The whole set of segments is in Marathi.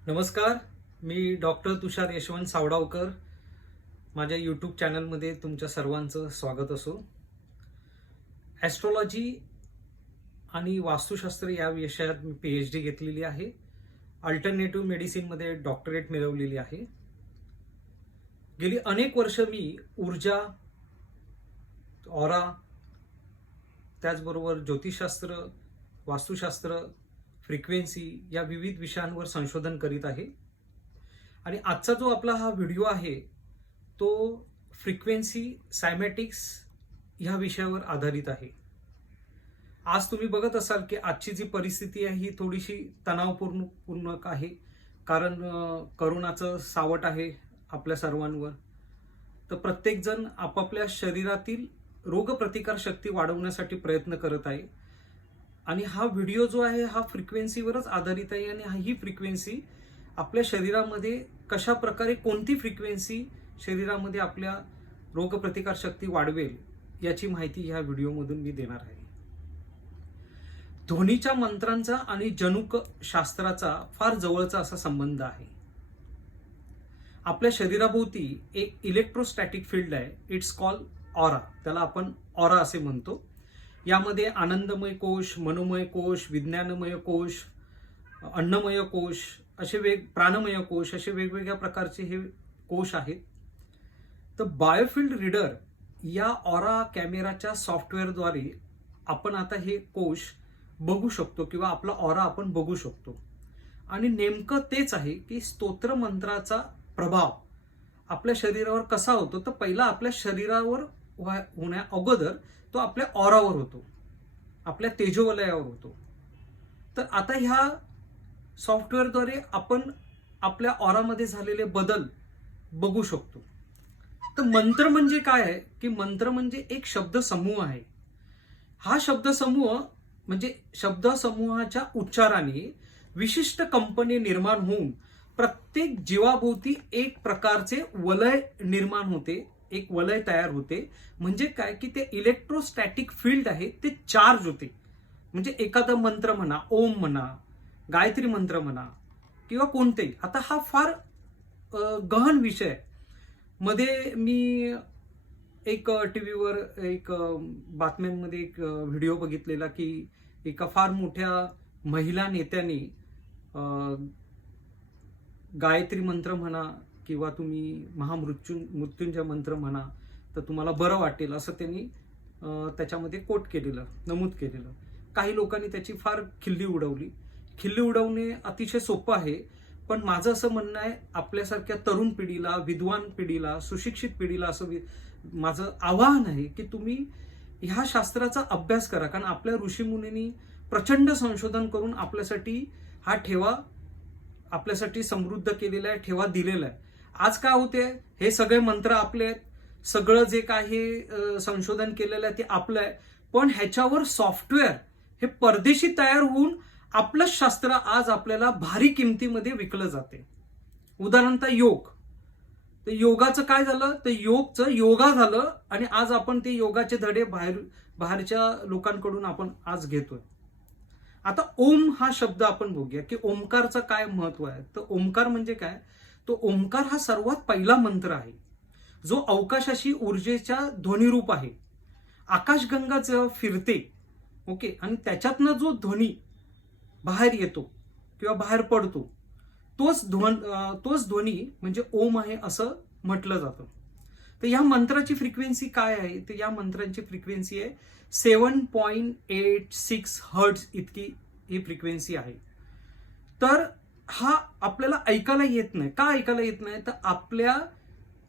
नमस्कार. मी डॉक्टर तुषार यशवंत सावडावकर. माझ्या यूट्यूब चॅनलमध्ये तुमच्या सर्वांचं स्वागत असो. ॲस्ट्रॉलॉजी आणि वास्तुशास्त्र या विषयात मी PhD घेतलेली आहे. अल्टरनेटिव्ह मेडिसिनमध्ये डॉक्टरेट मिळवलेली आहे. गेली अनेक वर्ष मी ऊर्जा, ऑरा, त्याचबरोबर ज्योतिषशास्त्र, वास्तुशास्त्र, फ्रिक्वेन्सी या विविध विषयांवर संशोधन करीत आहे. आणि आजचा जो आपला हा व्हिडिओ आहे तो फ्रिक्वेन्सी सायमॅटिक्स ह्या विषयावर आधारित आहे. आज तुम्ही बघत असाल की आजची जी परिस्थिती आहे ही थोडीशी तणावपूर्ण आहे, कारण करोनाचं सावट आहे आपल्या सर्वांवर. तर प्रत्येकजण आपापल्या शरीरातील रोगप्रतिकार शक्ती वाढवण्यासाठी प्रयत्न करत आहे. आणि हा व्हिडिओ जो आहे हा फ्रिक्वेन्सीवरच आधारित आहे. आणि ही फ्रिक्वेन्सी आपल्या शरीरामध्ये कशा प्रकारे, कोणती फ्रिक्वेन्सी शरीरामध्ये आपल्या रोगप्रतिकार शक्ती वाढवेल याची माहिती ह्या व्हिडिओमधून मी देणार आहे. ध्वनीच्या मंत्रांचा आणि जनुक शास्त्राचा फार जवळचा असा संबंध आहे. आपल्या शरीराभोवती एक इलेक्ट्रोस्टॅटिक फील्ड आहे. It's called aura. त्याला आपण ऑरा असे म्हणतो. यामध्ये आनंदमय कोश, मनोमय कोश, विज्ञानमय कोश, अन्नमय कोश, असे प्राणमय कोश, असे वेगवेगळ्या प्रकारचे हे कोश आहेत. तर बायोफिल्ड रीडर या ऑरा कॅमेराच्या सॉफ्टवेअरद्वारे आपण आता हे कोश बघू शकतो किंवा आपला ऑरा आपण बघू शकतो. आणि नेमकं तेच आहे की स्तोत्र मंत्राचा प्रभाव आपल्या शरीरावर कसा होतो. तर पहिला आपल्या शरीरावर होण्या अगोदर तो आपल्या ऑरावर होतो, आपल्या तेजोवलयावर होतो. तर आता ह्या सॉफ्टवेअरद्वारे आपण आपल्या ऑरामध्ये झालेले बदल बघू शकतो. तर मंत्र म्हणजे काय आहे की मंत्र म्हणजे एक शब्दसमूह आहे. हा शब्दसमूह म्हणजे शब्दसमूहाच्या उच्चाराने विशिष्ट कंपनी निर्माण होऊन प्रत्येक जीवाभोवती एक प्रकारचे वलय निर्माण होते, एक वलय तयार होते. म्हणजे काय की ते इलेक्ट्रोस्टॅटिक फील्ड आहे ते चार्ज होते. म्हणजे एखादा मंत्र म्हणा, ओम म्हणा, गायत्री मंत्र म्हणा किंवा कोणतेही. आता हा फार गहन विषय. मध्ये मी एक टीव्हीवर एक बातम्यांमध्ये एक व्हिडिओ बघितलेला की एका फार मोठ्या महिला नेत्याने गायत्री मंत्र म्हणा किंवा तुम्ही मृत्युंजय मंत्र म्हणा तर तुम्हाला बरं वाटेल असं त्यांनी त्याच्यामध्ये कोट केलेलं, नमूद केलेलं. काही लोकांनी त्याची फार खिल्ली उडवली. खिल्ली उडवणे अतिशय सोपं आहे, पण माझं असं म्हणणं आहे आपल्यासारख्या तरुण पिढीला, विद्वान पिढीला, सुशिक्षित पिढीला असं माझं आवाहन आहे की तुम्ही ह्या शास्त्राचा अभ्यास करा. कारण आपल्या ऋषीमुनींनी प्रचंड संशोधन करून आपल्यासाठी हा ठेवा आपल्यासाठी समृद्ध केलेला आहे, ठेवा दिलेला आहे. आज काय होते, हे सगळे मंत्र आपले आहेत, सगळं जे काही संशोधन केलेलं आहे ते आपलं आहे, पण ह्याच्यावर सॉफ्टवेअर हे परदेशी तयार होऊन आपलं शास्त्र आज आपल्याला भारी किमतीमध्ये विकलं जाते. उदाहरणतः योग. तर योगाचं काय झालं, तर योगचं योगा झालं आणि आज आपण ते योगाचे धडे बाहेरच्या लोकांकडून आपण आज घेतोय. आता ओम हा शब्द आपण बघूया की ओमकारचं काय महत्व आहे. तर ओमकार म्हणजे काय, तो ओमकार हा सर्वात पहिला मंत्र आहे जो अवकाशाशी ऊर्जेच्या ध्वनिरूप आहे. आकाशगंगा जेव्हा फिरते, ओके, आणि त्याच्यातनं जो ध्वनी बाहेर येतो किंवा बाहेर पडतो तोच ध्वनी म्हणजे ओम आहे असं म्हटलं जातं. तर या मंत्राची फ्रिक्वेन्सी काय आहे, तर या मंत्रांची फ्रिक्वेन्सी आहे 7.86 हर्ट्झ इतकी ही फ्रिक्वेन्सी आहे. तर हा आपल्याला ऐकायला येत नाही. का ऐकायला येत नाही, तर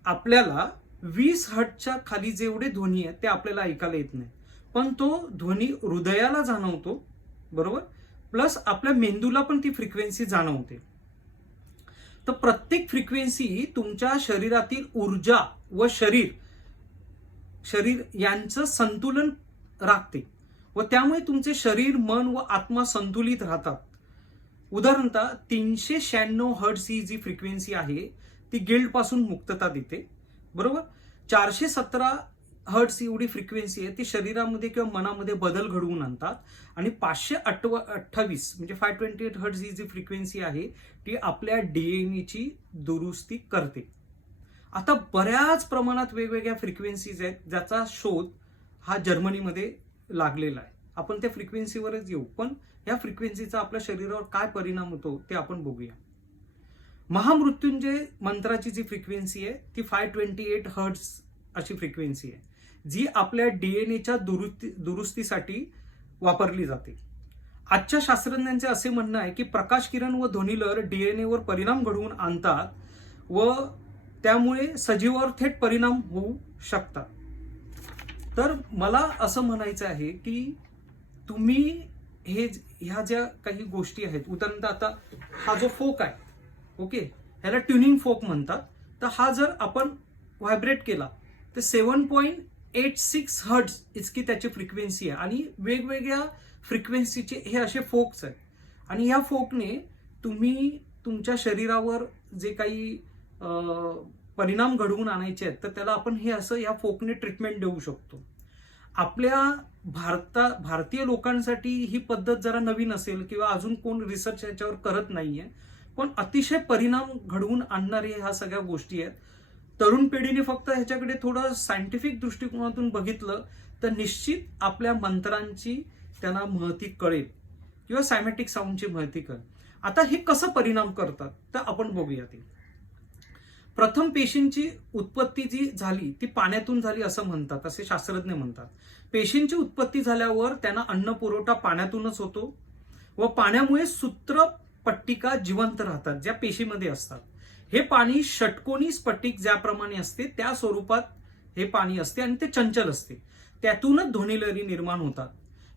आपल्याला 20 हर्ट्झच्या खाली जेवढे ध्वनी आहेत ते आपल्याला ऐकायला येत नाही, पण तो ध्वनी हृदयाला जाणवतो, बरोबर, प्लस आपल्या मेंदूला पण ती फ्रिक्वेन्सी जाणवते. तर प्रत्येक फ्रिक्वेन्सी तुमच्या शरीरातील ऊर्जा व शरीर यांचं संतुलन राखते व त्यामुळे तुमचे शरीर, मन व आत्मा संतुलित राहतात. उदाहरणतः 396 हर्ट्झ ही जी फ्रिक्वेन्सी आहे ती गिल्ट पासून मुक्तता देते, बरोबर. 417 हर्ट्स एवढी फ्रिक्वेन्सी आहे ती शरीरामध्ये किंवा मनामध्ये बदल घडवून आणतात आणि 528 म्हणजे 528 हर्ट्स ही जी फ्रिक्वेन्सी आहे ती आपल्या डीएनएची दुरुस्ती करते. आता बऱ्याच प्रमाणात वेगवेगळ्या फ्रिक्वेन्सीज आहेत ज्याचा शोध हा जर्मनीमध्ये लागलेला आहे. आपण त्या फ्रिक्वेन्सीवरच येऊ, पण या फ्रिक्वेन्सीचा आपल्या शरीरावर काय परिणाम होतो ते आपण बघूया. महामृत्युंजय मंत्राची जी फ्रिक्वेन्सी आहे ती 528 हर्ट्स अशी फ्रिक्वेन्सी आहे जी आपल्या डीएनएच्या दुरुस्तीसाठी वापरली जाते. आजच्या शास्त्रज्ञांचे असे म्हणणं आहे की प्रकाश किरण व ध्वनिलहर डीएनएवर परिणाम घडवून आणतात व त्यामुळे सजीवावर थेट परिणाम होऊ शकतात. तर मला असं म्हणायचं आहे की तुम्ही ह्या ज्या काही गोष्टी आहेत, उदाहरणार्थ आता हा जो फोक आहे, ओके, ह्याला ट्युनिंग फोक म्हणतात. तर हा जर आपण व्हायब्रेट केला तर 7.86 हर्ट्ज इतकी त्याची फ्रिक्वेन्सी आहे आणि वेगवेगळ्या फ्रिक्वेन्सीचे हे असे फोक्स आहेत. आणि या फोकने तुम्ही तुमच्या शरीरावर जे काही परिणाम घडवून आणायचे आहेत तर त्याला आपण हे असं या फोकने ट्रीटमेंट देऊ शकतो. आपल्या भारतीय लोकांसाठी ही पद्धत जरा नवीन असेल किंवा अजून कोण रिसर्च याच्यावर करत नाहीये, पण अतिशय परिणाम घडवून आणणारे ह्या सगळ्या गोष्टी आहेत. तरुण पिढीने फक्त ह्याच्याकडे थोडं सायंटिफिक दृष्टिकोनातून बघितलं तर निश्चित आपल्या मंत्रांची त्यांना महती कळेल किंवा सायमॅटिक साऊंडची महती कळेल. आता हे कसं परिणाम करतात तर आपण बघूया. ते प्रथम पेशींची उत्पत्ती जी झाली ती पाण्यातून झाली असं म्हणतात, असे शास्त्रज्ञ म्हणतात. पेशींची उत्पत्ती झाल्यावर त्यांना अन्न पुरवठा पाण्यातूनच होतो व पाण्यामुळे सूत्रपट्टिका जिवंत राहतात ज्या पेशीमध्ये असतात. हे पाणी षटकोनी स्फटिक ज्याप्रमाणे असते त्या स्वरूपात हे पाणी असते आणि ते चंचल असते. त्यातूनच ध्वनिलहरी निर्माण होतात.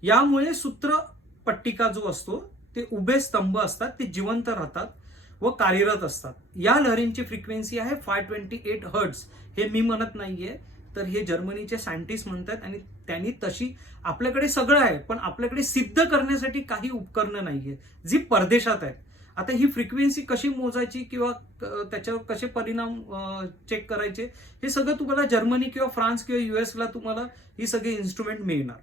यामुळे सूत्रपट्टिका जो असतो ते उभे स्तंभ असतात, ते जिवंत राहतात व कार्यरत असतात. या लहरींची फ्रिक्वेन्सी आहे 528 हर्ट्स. हे मी म्हणत नाहीये, तर हे जर्मनीचे सायंटिस्ट म्हणतात आणि त्यांनी तशी आपल्याकडे सगळं आहे पण आपल्याकडे सिद्ध करण्यासाठी काही उपकरणं नाहीये जी परदेशात आहेत. आता ही फ्रिक्वेन्सी कशी मोजायची किंवा त्याच्यावर कसे परिणाम चेक करायचे हे सगळं तुम्हाला जर्मनी किंवा फ्रान्स किंवा युएसला तुम्हाला ही सगळे इन्स्ट्रुमेंट मिळणार.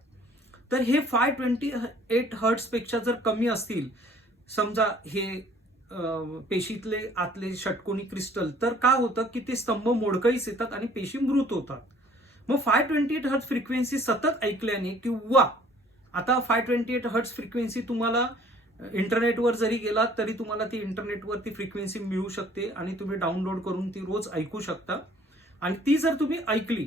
तर हे 528 हर्ट्स पेक्षा जर कमी असतील, समजा हे पेशीतले आतले षटकोनी क्रिस्टल, तर काय होतं की ते स्तंभ मोडकळीस येतात आणि पेशी मृत होतात. मग 528 हर्ट्स फ्रिक्वेन्सी सतत ऐकल्याने किंवा आता 528 हर्ट्स फ्रिक्वेन्सी तुम्हाला इंटरनेटवर जरी गेलात तरी तुम्हाला ती इंटरनेटवर ती फ्रिक्वेन्सी मिळू शकते आणि तुम्ही डाउनलोड करून ती रोज ऐकू शकता. आणि ती जर तुम्ही ऐकली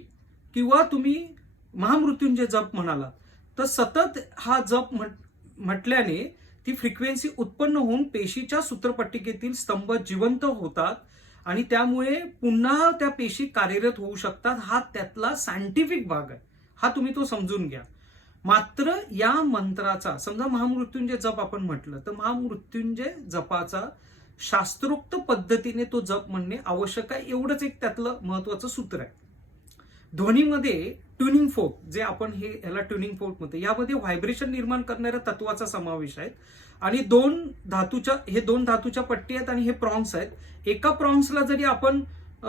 किंवा तुम्ही महामृत्युंजय जप म्हणाला तर सतत हा जप म्हटल्याने ती फ्रिक्वेन्सी उत्पन्न होऊन पेशीच्या सूत्रपट्टिकेतील स्तंभ जिवंत होतात आणि त्यामुळे पुन्हा त्या पेशी कार्यरत होऊ शकतात. हा त्यातला सायंटिफिक भाग आहे, हा तुम्ही तो समजून घ्या. मात्र या मंत्राचा, समजा महामृत्युंजय जप आपण म्हटलं तर महामृत्युंजय जपाचा शास्त्रोक्त पद्धतीने तो जप म्हणणे आवश्यक आहे, एवढंच एक त्यातलं महत्वाचं सूत्र आहे. ध्वनीमध्ये ट्युनिंग फोक, जे आपण ह्याला ट्युनिंग फोक म्हणतो, यामध्ये व्हायब्रेशन निर्माण करणाऱ्या तत्वाचा समावेश आहे आणि दोन धातूच्या पट्टी आहेत आणि हे प्रॉन्स आहेत. एका प्रॉन्सला जरी आपण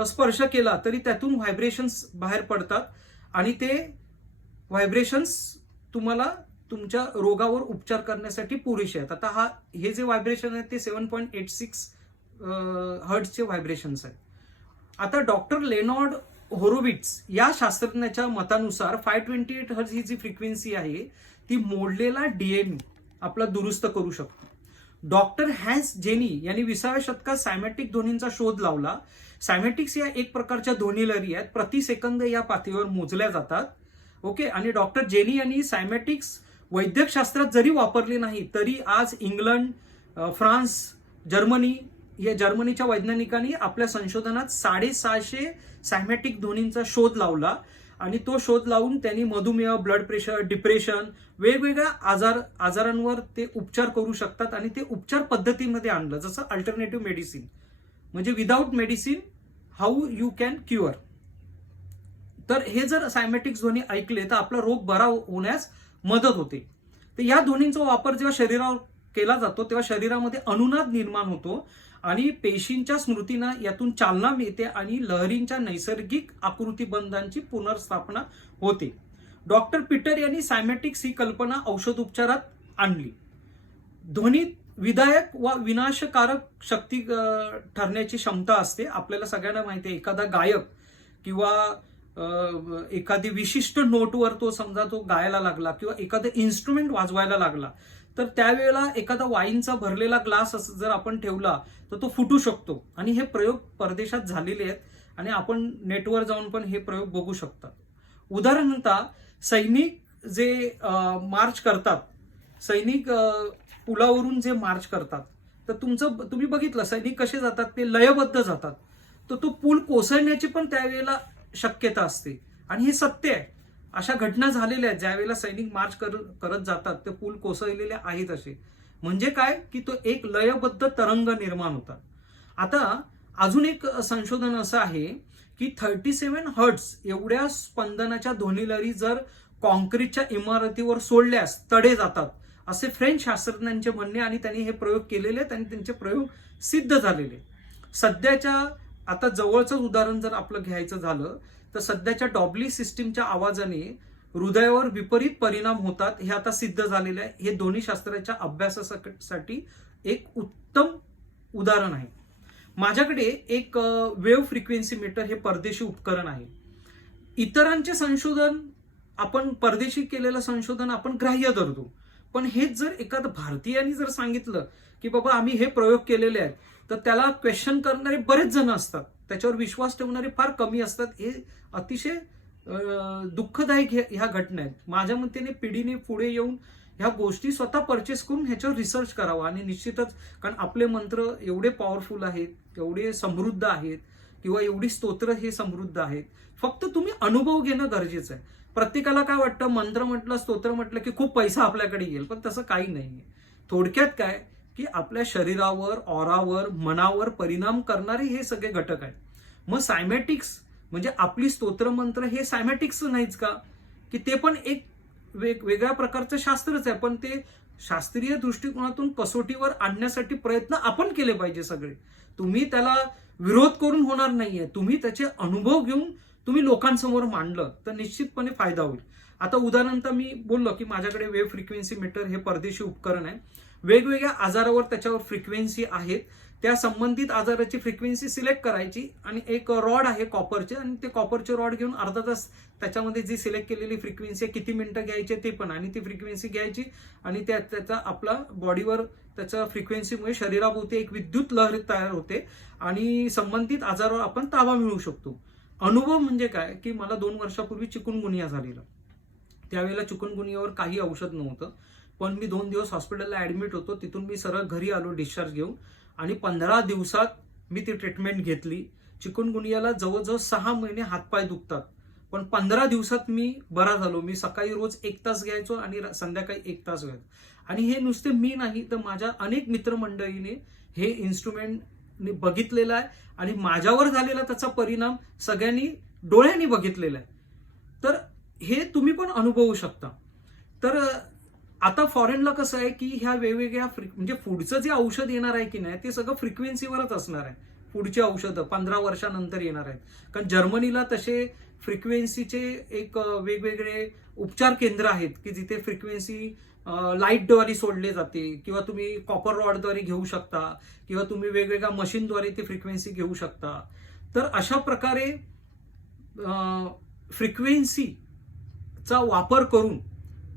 स्पर्श केला तरी त्यातून व्हायब्रेशन्स बाहेर पडतात आणि ते व्हायब्रेशन्स तुम्हाला तुमच्या रोगावर उपचार करण्यासाठी पुरेसे आहेत. आता हे जे व्हायब्रेशन आहेत ते 7.86 हर्ट्जचे व्हायब्रेशन्स आहेत. आता डॉक्टर लेनॉर्ड होरोविट्स या शास्त्रज्ञाच्या मतानुसार 528 हर्ट्ज ही जी फ्रिक्वेन्सी आहे ती मोडलेला डीएनए आपला दुरुस्त करू शकतो. डॉक्टर हॅन्स जेनी यांनी 20व्या शतकात सायमॅटिक ध्वनींचा शोध लावला. सायमॅटिक्स या एक प्रकारच्या ध्वनिलहरी आहेत, प्रति सेकंद या पातळीवर मोजल्या जातात. ओके, आणि डॉक्टर जेनी यांनी सायमॅटिक्स वैद्यकशास्त्रात जरी वापरले नाही तरी आज इंग्लंड, फ्रान्स, जर्मनीच्या वैज्ञानिकांनी आपल्या संशोधनात 650 सायमॅटिक ध्वनींचा शोध लावला आणि तो शोध लावून त्यांनी मधुमेह, ब्लड प्रेशर, डिप्रेशन, वेगवेगळ्या आजारांवर ते उपचार करू शकतात आणि ते उपचार पद्धतीमध्ये आणलं, जसं अल्टरनेटिव्ह मेडिसिन, म्हणजे without medicine how you can cure. तर हे जर सायमॅटिक ध्वनी ऐकले तर आपला रोग बरा होण्यास मदत होते. तर या ध्वनींचा वापर जेव्हा शरीरावर केला जातो तेव्हा शरीरामध्ये अनुनाद निर्माण होतो आणि पेशींच्या स्मृतींना यातून चालना मिळते आणि लहरींच्या नैसर्गिक आकृतीबंधांची पुनर्स्थापना होते. डॉक्टर पीटर यांनी सायमॅटिक्स ही कल्पना औषधोपचारात आणली. ध्वनी विधायक व विनाशकारक शक्ती ठरण्याची क्षमता असते. आपल्याला सगळ्यांना माहिती आहे, एखादा गायक किंवा एखादी विशिष्ट नोटवर तो समजा तो गायला लागला किंवा एखादं इन्स्ट्रुमेंट वाजवायला लागला तर त्यावेळेला एखादा वाईनचा भरलेला ग्लास जर आपण ठेवला तर तो फुटू शकतो. आणि हे प्रयोग परदेशात झालेले आहेत आणि आपण नेटवर जाऊन पण हे प्रयोग बघू शकता. उदाहरणार्थ सैनिक जे मार्च करतात, सैनिक पुलावरून जे मार्च करतात तर तुम्ही बघितलं सैनिक कसे जातात, ते लयबद्ध जातात. तर तो पूल कोसळण्याची पण त्यावेळेला शक्यता असते आणि हे सत्य आहे. अशा घटना झालेल्या आहेत ज्यावेळेला सैनिक मार्च करत जातात ते पूल कोसळलेले आहेत असे. म्हणजे काय की तो एक लयबद्ध तरंग निर्माण होतात. आता अजून एक संशोधन असं आहे की 37 हर्ट्झ एवढ्या स्पंदनाच्या ध्वनिलहरी जर कॉन्क्रीटच्या इमारतीवर सोडल्यास तडे जातात असे फ्रेंच शास्त्रज्ञांचे म्हणणे आणि त्यांनी हे प्रयोग केलेले आहेत आणि त्यांचे प्रयोग सिद्ध झालेले. सध्याच्या आता जवळचं उदाहरण जर आपलं घ्यायचं झालं तर सध्याच्या डॉब्ली सिस्टीमच्या आवाजाने हृदयावर विपरीत परिणाम होतात हे आता सिद्ध झालेलं आहे. हे ध्वनी शास्त्राच्या अभ्यासासाठी एक उत्तम उदाहरण आहे. माझ्याकडे एक वेव्ह फ्रिक्वेन्सी मीटर हे परदेशी उपकरण आहे. इतरांचे संशोधन आपण परदेशी केलेलं संशोधन आपण ग्राह्य धरतो, पण हेच जर एखादं भारतीयांनी जर सांगितलं की बाबा आम्ही हे प्रयोग केलेले आहेत तर त्याला क्वेश्चन करणारे बरेच जण असतात, त्याच्यावर विश्वास ठेवणारे फार कमी असतात. हे अतिशय दुःखदायक ह्या घटना आहेत. माझ्या मते पिढीने पुढे येऊन ह्या गोष्टी स्वतः परचेस करून ह्याच्यावर रिसर्च करावा. आणि निश्चितच कारण आपले मंत्र एवढे पॉवरफुल आहेत, एवढे समृद्ध आहेत किंवा एवढी स्तोत्र हे समृद्ध आहेत, फक्त तुम्ही अनुभव घेणं गरजेचं आहे. प्रत्येकाला काय वाटतं, मंत्र म्हटलं स्तोत्र म्हटलं की खूप पैसा आपल्याकडे येईल, पण तसं काही नाहीये. थोडक्यात काय की आपल्या शरीरावर, ऑरावर, मनावर परिणाम करणारे हे सगळे घटक आहेत. मग सायमॅटिक्स म्हणजे आपली स्तोत्रमंत्र हे सायमॅटिक्स नाहीच का, की ते पण एक वेगळ्या प्रकारचं शास्त्रच आहे, पण ते शास्त्रीय दृष्टिकोनातून कसोटीवर आणण्यासाठी प्रयत्न आपण केले पाहिजे सगळे. तुम्ही त्याला विरोध करून होणार नाहीये, तुम्ही त्याचे अनुभव घेऊन तुम्ही लोकांसमोर मांडलं तर निश्चितपणे फायदा होईल. आता उदाहरणार्थ मी बोललो की माझ्याकडे वेव्ह फ्रिक्वेन्सी मीटर हे परदेशी उपकरण आहे. वेगवेगळ्या आजारावर त्याच्यावर फ्रिक्वेन्सी आहेत, त्या संबंधित आजाराची फ्रिक्वेन्सी सिलेक्ट करायची आणि एक रॉड आहे कॉपरचे, आणि ते कॉपरचे रॉड घेऊन अर्धा तास त्याच्यामध्ये जी सिलेक्ट केलेली फ्रिक्वेन्सी किती मिनिटं घ्यायचे ते पण, आणि ती फ्रिक्वेन्सी घ्यायची आणि त्याचा आपला बॉडीवर त्याच्या फ्रिक्वेन्सीमुळे शरीराभोवती एक विद्युत लहर तयार होते आणि संबंधित आजारावर आपण ताबा मिळवू शकतो. अनुभव म्हणजे काय की मला 2 वर्षापूर्वी चिकुनगुनिया झालेला. त्यावेळेला चिकुनगुनियावर काही औषध नव्हतं, पण मी 2 दिवस हॉस्पिटलला ऍडमिट होतो. तिथून मी सरळ घरी आलो डिस्चार्ज घेऊन आणि 15 दिवसात मी ती ट्रीटमेंट घेतली. चिकुनगुनियाला जवळजवळ 6 महिने हातपाय दुखतात, पण 15 दिवसात मी बरा झालो. मी सकाळी रोज 1 तास घ्यायचो आणि संध्याकाळी 1 तास घ्यायचो. आणि हे नुसते मी नाही तर माझ्या अनेक मित्रमंडळीने हे इन्स्ट्रुमेंट बघितलेला आहे आणि माझ्यावर झालेला त्याचा परिणाम सगळ्यांनी डोळ्यांनी बघितलेला आहे. तर हे तुम्ही पण अनुभवू शकता. तर आता फॉरेनला कसं आहे की ह्या वेगवेगळ्या म्हणजे पुढचं जे औषध येणार आहे की नाही ते सगळं फ्रिक्वेन्सीवरच असणार आहे. पुढची औषधं 15 वर्षानंतर येणार आहेत. कारण जर्मनीला तसे फ्रिक्वेन्सीचे एक वेगवेगळे उपचार केंद्र आहेत की जिथे फ्रिक्वेन्सी लाईटद्वारे सोडले जाते, किंवा तुम्ही कॉपर रॉडद्वारे घेऊ शकता, किंवा तुम्ही वेगवेगळ्या मशीनद्वारे ती फ्रिक्वेन्सी घेऊ शकता. तर अशा प्रकारे फ्रिक्वेन्सीचा वापर करून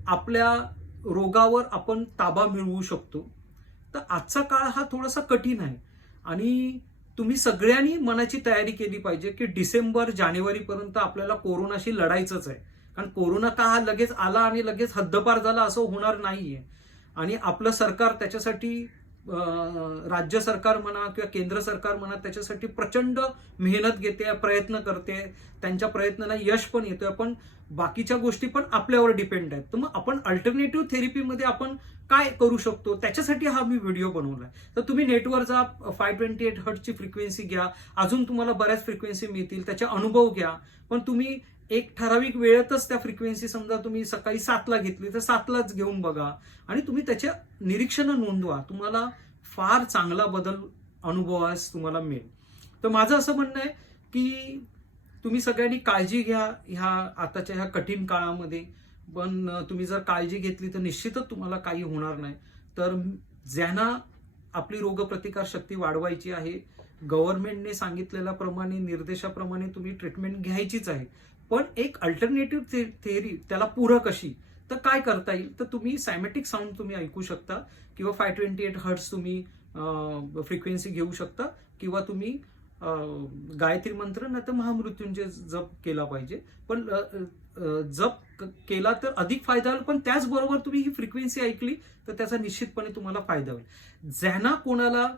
आपल्या रोगावर आपण ताबा मिळवू शकतो. तर आजचा काळ हा थोडासा कठीण आहे आणि तुम्ही सगळ्यांनी मनाची तयारी केली पाहिजे की डिसेंबर जानेवारीपर्यंत आपल्याला कोरोनाशी लढायचंच आहे. कारण कोरोना का हा लगेच आला आणि लगेच हद्दपार झाला असं होणार नाहीये. आणि आपलं सरकार त्याच्यासाठी, राज्य सरकार म्हणा किंवा केंद्र सरकार म्हणा, त्याच्यासाठी प्रचंड मेहनत घेते, प्रयत्न करते. त्यांच्या प्रयत्नांना यश पण येतोय, पण बाकीच्या गोष्टी पण आपल्यावर डिपेंड आहेत. तर मग आपण अल्टरनेटिव्ह थेरपीमध्ये आपण काय करू शकतो त्याच्यासाठी हा मी व्हिडिओ बनवलाय. तर तुम्ही नेटवर जा, 528 हर्ट्झची फ्रिक्वेन्सी घ्या, अजून तुम्हाला बऱ्याच फ्रिक्वेन्सी मिळतील, त्याचे अनुभव घ्या. पण तुम्ही एक ठराविक वेळेतच त्या फ्रिक्वेन्सी, समजा तुम्ही सकाळी 7ला घेतली तर 7लाच घेऊन बघा आणि तुम्ही त्याच्या निरीक्षण नोंदवा. तुम्हाला फार चांगला बदल अनुभवास तुम्हाला मिळेल. तर माझं असं म्हणणं आहे की तुम्ही सगळ्यांनी काळजी घ्या ह्या आताच्या ह्या कठीण काळामध्ये. पण तुम्ही जर काळजी घेतली तर निश्चितच तुम्हाला काही होणार नाही. तर ज्यांना आपली रोगप्रतिकार शक्ती वाढवायची आहे, गव्हर्नमेंटने सांगितलेल्याप्रमाणे, निर्देशाप्रमाणे तुम्ही ट्रीटमेंट घ्यायचीच आहे. पण एक अल्टरनेटिव्ह थेअरी, त्याला पूरक अशी, तर काय करता येईल, तर तुम्ही सायमॅटिक साऊंड तुम्ही ऐकू शकता किंवा 528 हर्ट्ज तुम्ही फ्रिक्वेन्सी घेऊ शकता किंवा तुम्ही गायत्री मंत्र नाही तर महामृत्युंजय जप केला पाहिजे. पण जप केला तर अधिक फायदा होईल. पण त्याचबरोबर तुम्ही ही फ्रिक्वेन्सी ऐकली तर त्याचा निश्चितपणे तुम्हाला फायदा होईल. ज्यांना कोणाला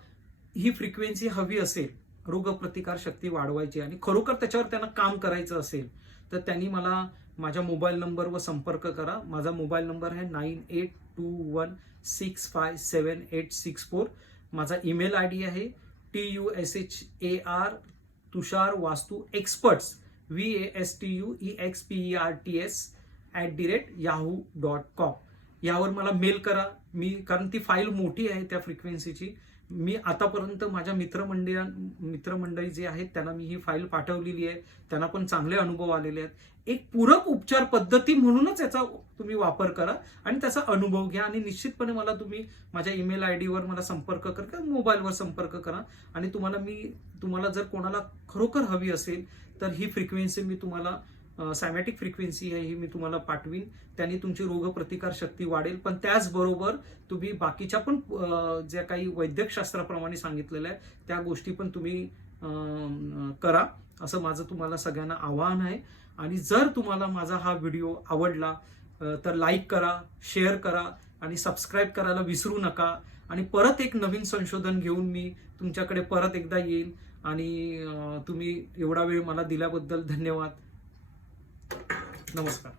ही फ्रिक्वेन्सी हवी असेल, रोगप्रतिकार शक्ती वाढवायची आणि खरोखर त्याच्यावर त्यांना काम करायचं असेल, तर त्यांनी मला माझ्या मोबाईल नंबरवर संपर्क करा. माझा मोबाईल नंबर आहे 9821657864. माझा ईमेल ID आहे TUSHAR @tushar_vastu_experts VASTUEXPERTS@yahoo.com. यावर मला मेल करा. कारण ती फाईल मोठी आहे त्या फ्रिक्वेन्सीची. मी आतापर्यंत माझ्या मित्रमंडळी जे आहेत त्यांना मी ही फाईल पाठवलेली आहे. त्यांना पण चांगले अनुभव आलेले आहेत. एक पूरक उपचार पद्धती म्हणूनच याचा तुम्ही वापर करा आणि त्याचा अनुभव घ्या. आणि निश्चितपणे मला तुम्ही माझ्या ईमेल ID वर मला संपर्क करा, मोबाईलवर संपर्क करा. आणि तुम्हाला जर कोणाला खरोखर हवी असेल तर ही फ्रिक्वेन्सी मी तुम्हाला, सायमॅटिक फ्रिक्वेन्सी आहे ही मी तुम्हाला पाठवीन. त्याने तुमची रोगप्रतिकार शक्ती वाढेल. पण त्याचबरोबर तुम्ही बाकीच्या पण ज्या काही वैद्यकशास्त्राप्रमाणे सांगितलेल्या आहे त्या गोष्टी पण तुम्ही करा, असं माझं तुम्हाला सगळ्यांना आवाहन आहे. आणि जर तुम्हाला माझा हा व्हिडिओ आवडला तर लाईक करा, शेअर करा आणि सबस्क्राईब करायला विसरू नका. आणि परत एक नवीन संशोधन घेऊन मी तुमच्याकडे परत एकदा येईल. आणि तुम्ही एवढा वेळ मला दिल्याबद्दल धन्यवाद. नमस्कार.